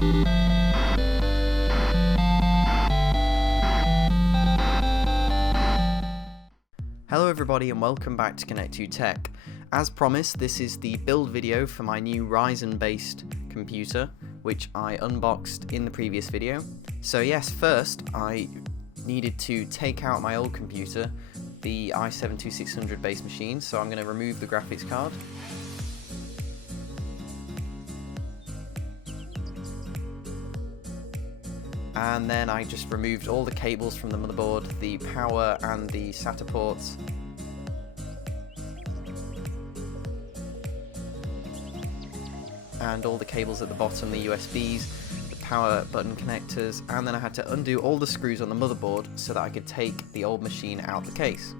Hello everybody and welcome back to Connect2 Tech. As promised, this is the build video for my new Ryzen based computer, which I unboxed in the previous video. So yes, first I needed to take out my old computer, the i7-2600 base machine, so I'm going to remove the graphics card. And then I just removed all the cables from the motherboard, the power and the SATA ports. And all the cables at the bottom, the USBs, the power button connectors, and then I had to undo all the screws on the motherboard so that I could take the old machine out of the case.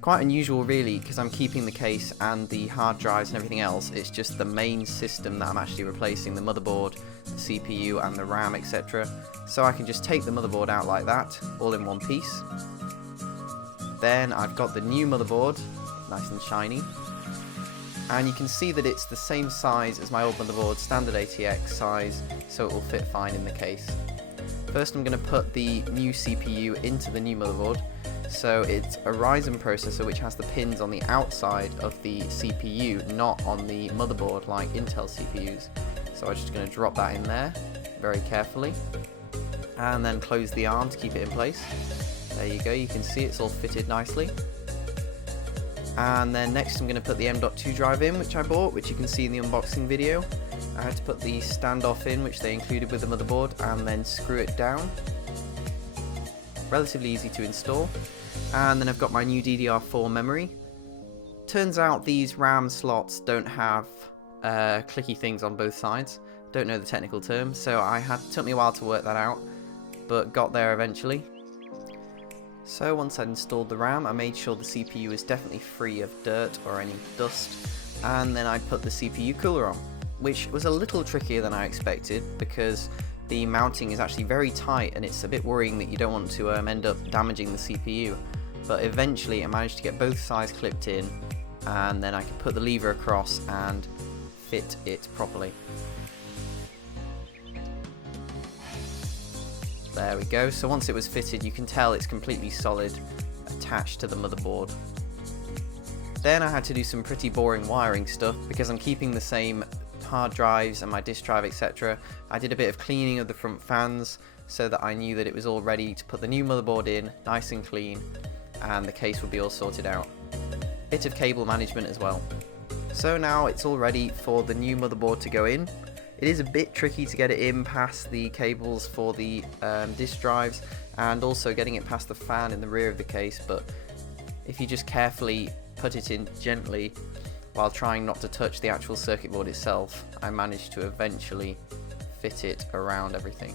Quite unusual really, because I'm keeping the case and the hard drives and everything else. It's just the main system that I'm actually replacing, the motherboard, the CPU and the RAM, etc. So I can just take the motherboard out like that, all in one piece. Then I've got the new motherboard, nice and shiny. And you can see that it's the same size as my old motherboard, standard ATX size, so it will fit fine in the case. First I'm going to put the new CPU into the new motherboard. So it's a Ryzen processor which has the pins on the outside of the CPU, not on the motherboard like Intel CPUs. So I'm just going to drop that in there very carefully and then close the arm to keep it in place. There you go, you can see it's all fitted nicely. And then next I'm going to put the M.2 drive in, which I bought, which you can see in the unboxing video. I had to put the standoff in, which they included with the motherboard, and then screw it down. Relatively easy to install. And then I've got my new DDR4 memory. Turns out these RAM slots don't have clicky things on both sides. Don't know the technical term, so took me a while to work that out, but got there eventually. So once I'd installed the RAM, I made sure the CPU was definitely free of dirt or any dust, and then I put the CPU cooler on, which was a little trickier than I expected because the mounting is actually very tight and it's a bit worrying that you don't want to end up damaging the CPU. But eventually I managed to get both sides clipped in, and then I could put the lever across and fit it properly. There we go, so once it was fitted you can tell it's completely solid, attached to the motherboard. Then I had to do some pretty boring wiring stuff because I'm keeping the same hard drives and my disk drive, etc. I did a bit of cleaning of the front fans so that I knew that it was all ready to put the new motherboard in, nice and clean, and the case would be all sorted out. Bit of cable management as well. So now it's all ready for the new motherboard to go in. It is a bit tricky to get it in past the cables for the disk drives and also getting it past the fan in the rear of the case, but if you just carefully put it in gently while trying not to touch the actual circuit board itself, I managed to eventually fit it around everything.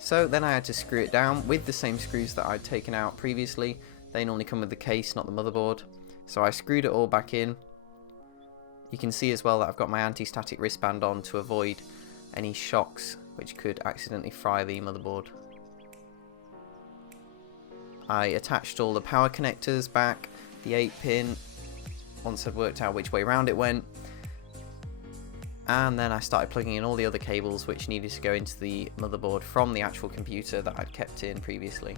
So then I had to screw it down with the same screws that I'd taken out previously. They normally come with the case, not the motherboard. So I screwed it all back in. You can see as well that I've got my anti-static wristband on to avoid any shocks which could accidentally fry the motherboard. I attached all the power connectors back, the 8-pin, once I'd worked out which way round it went. And then I started plugging in all the other cables which needed to go into the motherboard from the actual computer that I'd kept in previously.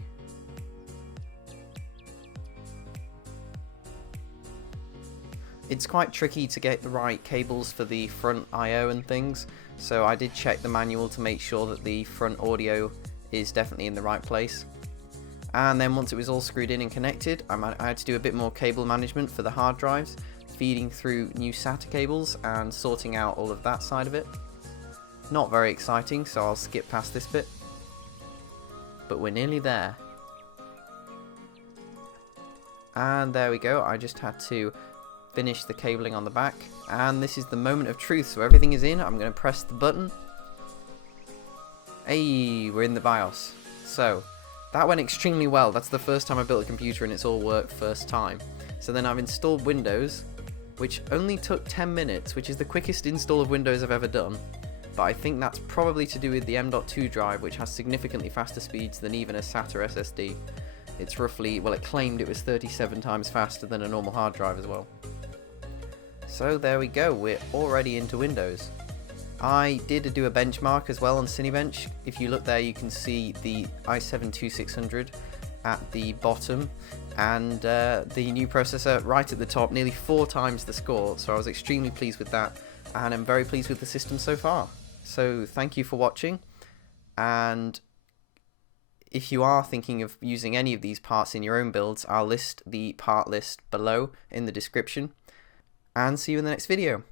It's quite tricky to get the right cables for the front I/O and things, so I did check the manual to make sure that the front audio is definitely in the right place. And then once it was all screwed in and connected, I had to do a bit more cable management for the hard drives, feeding through new SATA cables and sorting out all of that side of it. Not very exciting, so I'll skip past this bit. But we're nearly there. And there we go, I just had to finish the cabling on the back, and this is the moment of truth. So everything is in. I'm going to press the button. Hey, we're in the BIOS. So that went extremely well. That's the first time I built a computer and it's all worked first time. So then I've installed Windows, which only took 10 minutes, which is the quickest install of Windows I've ever done. But I think that's probably to do with the M.2 drive, which has significantly faster speeds than even a SATA SSD. It's roughly, well, it claimed it was 37 times faster than a normal hard drive as well. So there we go, we're already into Windows. I did do a benchmark as well on Cinebench. If you look there, you can see the i7-2600 at the bottom and the new processor right at the top, nearly 4 times the score. So I was extremely pleased with that, and I'm very pleased with the system so far. So thank you for watching, and if you are thinking of using any of these parts in your own builds, I'll list the part list below in the description, and see you in the next video.